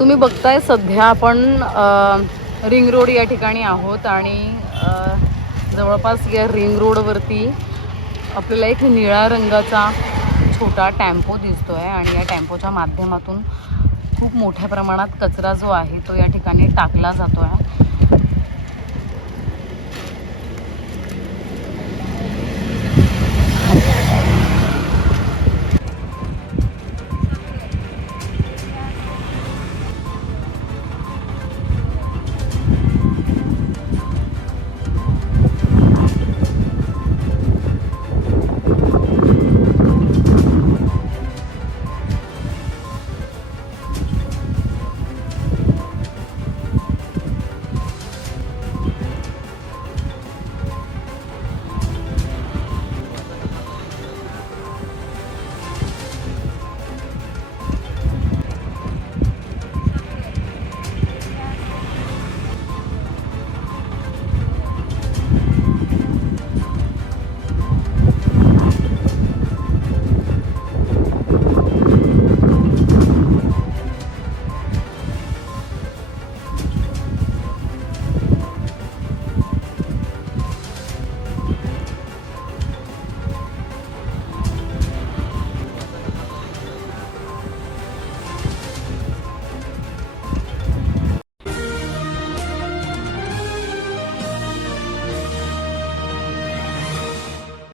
तुम्ही बघताय सध्या आपण रिंग रोड या ठिकाणी आहोत आणि जवळपास या रिंग रोडवरती आपल्याला एक निळ्या रंगाचा छोटा टॅम्पो दिसतो आहे आणि या टॅम्पोच्या माध्यमातून खूप मोठ्या प्रमाणात कचरा जो आहे तो या ठिकाणी टाकला जातो आहे